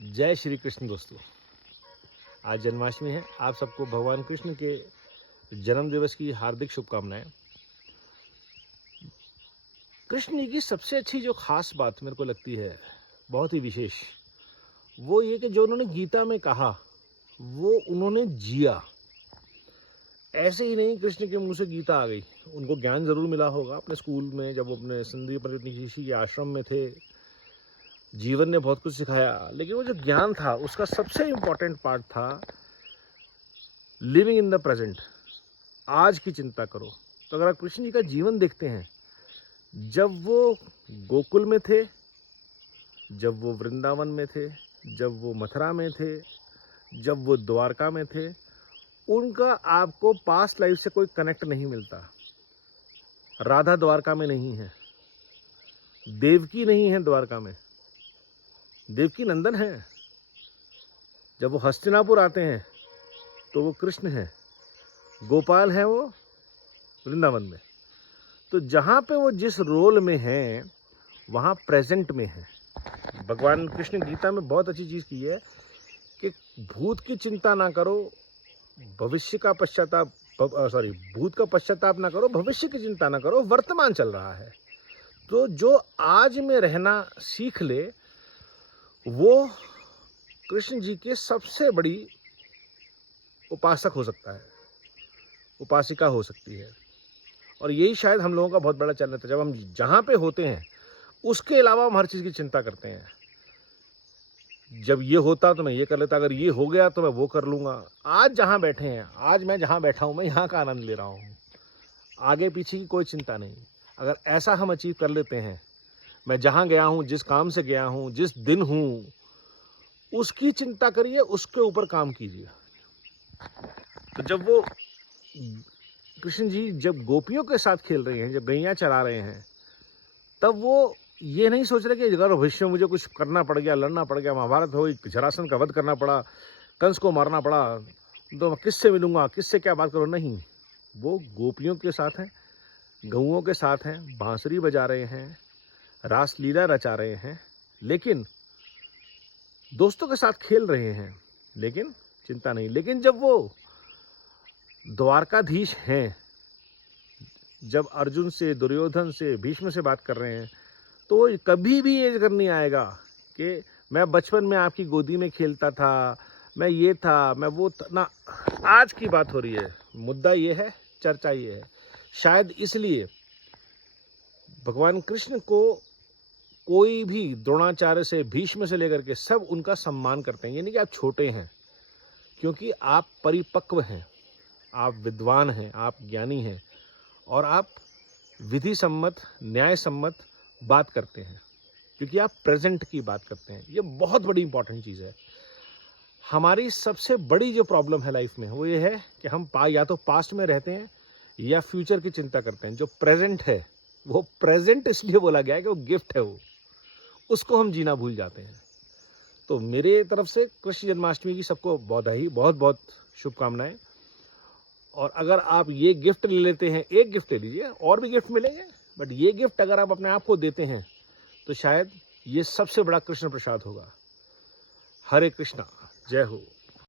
जय श्री कृष्ण दोस्तों। आज जन्माष्टमी है। आप सबको भगवान कृष्ण के जन्म दिवस की हार्दिक शुभकामनाएं। कृष्ण जी की सबसे अच्छी जो खास बात मेरे को लगती है, बहुत ही विशेष, वो ये कि जो उन्होंने गीता में कहा वो उन्होंने जिया। ऐसे ही नहीं कृष्ण के मुंह से गीता आ गई, उनको ज्ञान जरूर मिला होगा अपने स्कूल में, जब वो अपने संदीप ऋषि के आश्रम में थे। जीवन ने बहुत कुछ सिखाया, लेकिन वो जो ज्ञान था उसका सबसे इम्पोर्टेंट पार्ट था लिविंग इन द प्रेजेंट। आज की चिंता करो। तो अगर आप कृष्ण जी का जीवन देखते हैं, जब वो गोकुल में थे, जब वो वृंदावन में थे, जब वो मथुरा में थे, जब वो द्वारका में थे, उनका आपको पास्ट लाइफ से कोई कनेक्ट नहीं मिलता। राधा द्वारका में नहीं है, देवकी नहीं है द्वारका में, देवकी नंदन है। जब वो हस्तिनापुर आते हैं तो वो कृष्ण है, गोपाल है वो वृंदावन में। तो जहाँ पे वो जिस रोल में है वहाँ प्रेजेंट में है। भगवान कृष्ण गीता में बहुत अच्छी चीज़ की है कि भूत की चिंता ना करो, भविष्य का पश्चाताप भूत का पश्चाताप ना करो, भविष्य की चिंता ना करो, वर्तमान चल रहा है। तो जो आज में रहना सीख ले वो कृष्ण जी के सबसे बड़ी उपासक हो सकता है, उपासिका हो सकती है। और यही शायद हम लोगों का बहुत बड़ा चैलेंज है। जब हम जहाँ पे होते हैं उसके अलावा हम हर चीज़ की चिंता करते हैं। जब ये होता तो मैं ये कर लेता, अगर ये हो गया तो मैं वो कर लूँगा। आज जहाँ बैठे हैं, आज मैं जहाँ बैठा हूँ, मैं यहाँ का आनंद ले रहा हूँ, आगे पीछे की कोई चिंता नहीं। अगर ऐसा हम अचीव कर लेते हैं, मैं जहाँ गया हूँ, जिस काम से गया हूँ, जिस दिन हूँ, उसकी चिंता करिए, उसके ऊपर काम कीजिए। तो जब वो कृष्ण जी जब गोपियों के साथ खेल रहे हैं, जब गैया चरा रहे हैं, तब वो ये नहीं सोच रहे कि अगर भविष्य में मुझे कुछ करना पड़ गया, लड़ना पड़ गया, महाभारत हो, जरासंध का वध करना पड़ा, कंस को मारना पड़ा, तो मैं किससे मिलूंगा, किससे क्या बात करूँ। नहीं, वो गोपियों के साथ हैं, गौओं के साथ हैं, बांसुरी बजा रहे हैं, रासलीला रचा रहे हैं, लेकिन दोस्तों के साथ खेल रहे हैं, लेकिन चिंता नहीं। लेकिन जब वो द्वारकाधीश हैं, जब अर्जुन से, दुर्योधन से, भीष्म से बात कर रहे हैं, तो कभी भी ये जिक्र नहीं आएगा कि मैं बचपन में आपकी गोदी में खेलता था, मैं ये था, मैं वो था ना। आज की बात हो रही है, मुद्दा ये है, चर्चा ये है। शायद इसलिए भगवान कृष्ण को कोई भी द्रोणाचार्य से, भीष्म से लेकर के सब उनका सम्मान करते हैं। यानी कि आप छोटे हैं, क्योंकि आप परिपक्व हैं, आप विद्वान हैं, आप ज्ञानी हैं, और आप विधि सम्मत, न्याय सम्मत बात करते हैं, क्योंकि आप प्रेजेंट की बात करते हैं। ये बहुत बड़ी इंपॉर्टेंट चीज़ है। हमारी सबसे बड़ी जो प्रॉब्लम है लाइफ में वो ये है कि हम या तो पास्ट में रहते हैं या फ्यूचर की चिंता करते हैं। जो प्रेजेंट है वो प्रेजेंट इसलिए बोला गया है कि वो गिफ्ट है, वो उसको हम जीना भूल जाते हैं। तो मेरे तरफ से कृष्ण जन्माष्टमी की सबको बहुत बहुत शुभकामनाएं। और अगर आप ये गिफ्ट ले लेते हैं, एक गिफ्ट ले लीजिए, और भी गिफ्ट मिलेंगे, बट ये गिफ्ट अगर आप अपने आप को देते हैं तो शायद ये सबसे बड़ा कृष्ण प्रसाद होगा। हरे कृष्णा, जय हो।